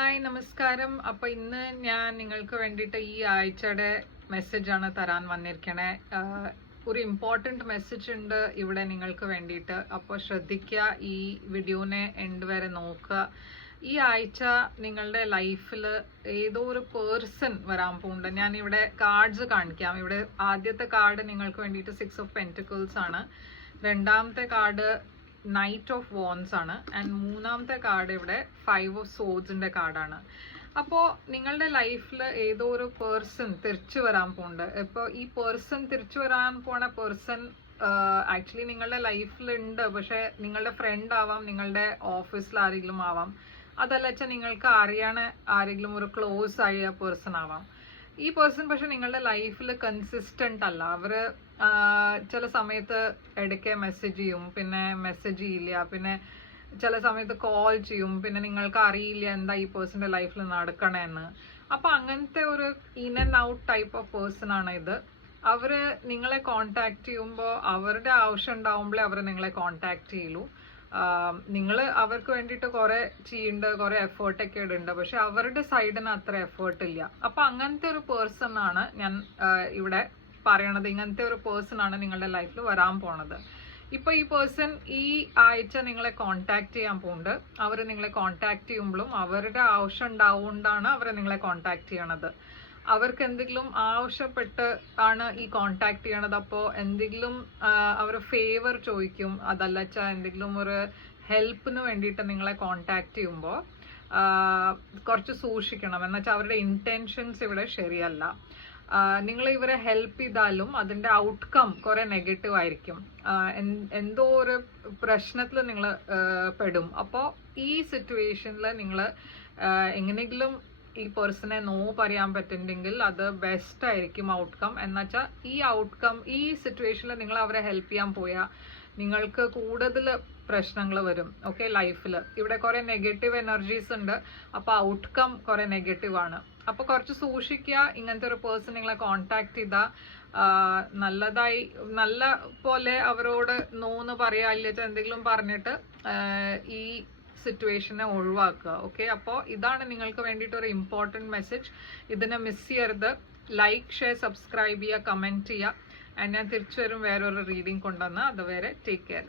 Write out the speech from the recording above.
Hi നമസ്കാരം. അപ്പോൾ ഇന്ന് ഞാൻ നിങ്ങൾക്ക് വേണ്ടിയിട്ട് ഈ ആഴ്ചയുടെ മെസ്സേജാണ് തരാൻ വന്നിരിക്കണേ. ഒരു ഇമ്പോർട്ടൻറ്റ് മെസ്സേജ് ഉണ്ട് ഇവിടെ നിങ്ങൾക്ക് വേണ്ടിയിട്ട്. അപ്പോൾ ശ്രദ്ധിക്കുക, ഈ വീഡിയോനെ എൻഡ് വരെ നോക്കുക. ഈ ആഴ്ച നിങ്ങളുടെ ലൈഫിൽ ഏതോ ഒരു പേഴ്സൺ വരാൻ പോകുന്നുണ്ട്. ഞാൻ ഇവിടെ കാർഡ്സ് കാണിക്കാം. ഇവിടെ ആദ്യത്തെ കാർഡ് നിങ്ങൾക്ക് വേണ്ടിയിട്ട് 6 ഓഫ് പെൻറ്റിക്കിൾസ് ആണ്. രണ്ടാമത്തെ കാർഡ് നൈറ്റ് ഓഫ് വോൺസ് ആണ്. ആൻഡ് മൂന്നാമത്തെ കാർഡ് ഇവിടെ 5 ഓഫ് സോഡ്സിന്റെ കാർഡാണ്. അപ്പോൾ നിങ്ങളുടെ ലൈഫിൽ ഏതോ ഒരു പേഴ്സൺ തിരിച്ചു വരാൻ പോകുന്നുണ്ട്. ഇപ്പോൾ ഈ പേഴ്സൺ തിരിച്ചു വരാൻ പോണ പേഴ്സൺ ആക്ച്വലി നിങ്ങളുടെ ലൈഫിലുണ്ട്. പക്ഷെ നിങ്ങളുടെ ഫ്രണ്ട് ആവാം, നിങ്ങളുടെ ഓഫീസിൽ ആരെങ്കിലും ആവാം, അതല്ല വെച്ചാൽ നിങ്ങൾക്ക് അറിയണ ആരെങ്കിലും ഒരു ക്ലോസ് ആയ പേഴ്സൺ ആവാം. ഈ പേഴ്സൺ പക്ഷെ നിങ്ങളുടെ ലൈഫിൽ കൺസിസ്റ്റന്റ് അല്ല. അവര് ചില സമയത്ത് ഇടയ്ക്ക് മെസ്സേജ് ചെയ്യും, പിന്നെ മെസ്സേജ് ചെയ്യില്ല, പിന്നെ ചില സമയത്ത് കോൾ ചെയ്യും, പിന്നെ നിങ്ങൾക്ക് അറിയില്ല എന്താ ഈ പേഴ്സന്റെ ലൈഫിൽ നടക്കണേന്ന്. അപ്പൊ അങ്ങനത്തെ ഒരു in and out type of person ആണ് ഇത്. അവര് നിങ്ങളെ കോണ്ടാക്ട് ചെയ്യുമ്പോൾ അവരുടെ ആവശ്യം ഉണ്ടാവുമ്പോഴേ അവർ നിങ്ങളെ കോണ്ടാക്ട് ചെയ്യുള്ളൂ. നിങ്ങൾ അവർക്ക് വേണ്ടിയിട്ട് കുറെ ചെയ്യുന്നുണ്ട്, കുറെ എഫേർട്ടൊക്കെ ഇടുന്നുണ്ട്, പക്ഷെ അവരുടെ സൈഡിന് അത്ര എഫേർട്ട് ഇല്ല. അപ്പൊ അങ്ങനത്തെ ഒരു പേഴ്സൺ ആണ് ഞാൻ ഇവിടെ പറയണത്. ഇങ്ങനത്തെ ഒരു പേഴ്സൺ ആണ് നിങ്ങളുടെ ലൈഫിൽ വരാൻ പോണത്. ഇപ്പൊ ഈ പേഴ്സൺ ഈ ആഴ്ച നിങ്ങളെ കോണ്ടാക്ട് ചെയ്യാൻ പോകുന്നുണ്ട്. അവർ നിങ്ങളെ കോണ്ടാക്ട് ചെയ്യുമ്പോഴും അവരുടെ ആവശ്യം ഉണ്ടാവുകൊണ്ടാണ് അവർ നിങ്ങളെ കോണ്ടാക്ട് ചെയ്യണത്. അവർക്ക് എന്തെങ്കിലും ആവശ്യപ്പെട്ട് ആണ് ഈ കോണ്ടാക്ട് ചെയ്യണത്. അപ്പോൾ എന്തെങ്കിലും അവർ ഫേവർ ചോദിക്കും, അതല്ല വെച്ചാൽ എന്തെങ്കിലും ഒരു ഹെൽപ്പിന് വേണ്ടിയിട്ട് നിങ്ങളെ കോണ്ടാക്ട് ചെയ്യുമ്പോൾ കുറച്ച് സൂക്ഷിക്കണം. എന്നുവെച്ചാൽ അവരുടെ ഇന്റൻഷൻസ് ഇവിടെ ശരിയല്ല. നിങ്ങൾ ഇവരെ ഹെൽപ്പ് ചെയ്താലും അതിന്റെ ഔട്ട്കം കുറെ നെഗറ്റീവ് ആയിരിക്കും. എന്തോ ഒരു പ്രശ്നത്തിൽ നിങ്ങൾ പെടും. അപ്പോൾ ഈ സിറ്റുവേഷനിൽ നിങ്ങൾ എങ്ങനെയെങ്കിലും ഈ പേഴ്സണെ നോ പറയാൻ പറ്റുന്നുണ്ടെങ്കിൽ അത് ബെസ്റ്റ് ആയിരിക്കും ഔട്ട്കം. എന്നുവെച്ചാൽ ഈ ഔട്ട്കം, ഈ സിറ്റുവേഷനിൽ നിങ്ങൾ അവരെ ഹെൽപ്പ് ചെയ്യാൻ പോയാൽ നിങ്ങൾക്ക് കൂടുതൽ പ്രശ്നങ്ങൾ വരും. ഓക്കെ, ലൈഫിൽ ഇവിടെ കുറെ നെഗറ്റീവ് എനർജീസ് ഉണ്ട്. അപ്പോൾ ഔട്ട്കം കുറെ നെഗറ്റീവ് ആണ്. അപ്പോൾ കുറച്ച് സൂക്ഷിക്കുക. ഇങ്ങനത്തെ ഒരു പേഴ്സൺ നിങ്ങളെ കോണ്ടാക്ട് ചെയ്താൽ നല്ലതായി, നല്ല പോലെ അവരോട് നോന്ന് പറയാ, ഇല്ല എന്തെങ്കിലും പറഞ്ഞിട്ട് ഈ സിറ്റുവേഷനെ ഒഴിവാക്കുക. ഓക്കെ, അപ്പോൾ ഇതാണ് നിങ്ങൾക്ക് വേണ്ടിയിട്ട് ഒരു ഇമ്പോർട്ടൻറ്റ് മെസ്സേജ്. ഇതിനെ മിസ് ചെയ്യരുത്. ലൈക്ക്, ഷെയർ, സബ്സ്ക്രൈബ് ചെയ്യുക, കമൻറ്റ് ചെയ്യുക. ഞാൻ തിരിച്ചു വരും വേറൊരു റീഡിങ് കൊണ്ടുവന്ന്. അതുവരെ ടേക്ക് കെയർ.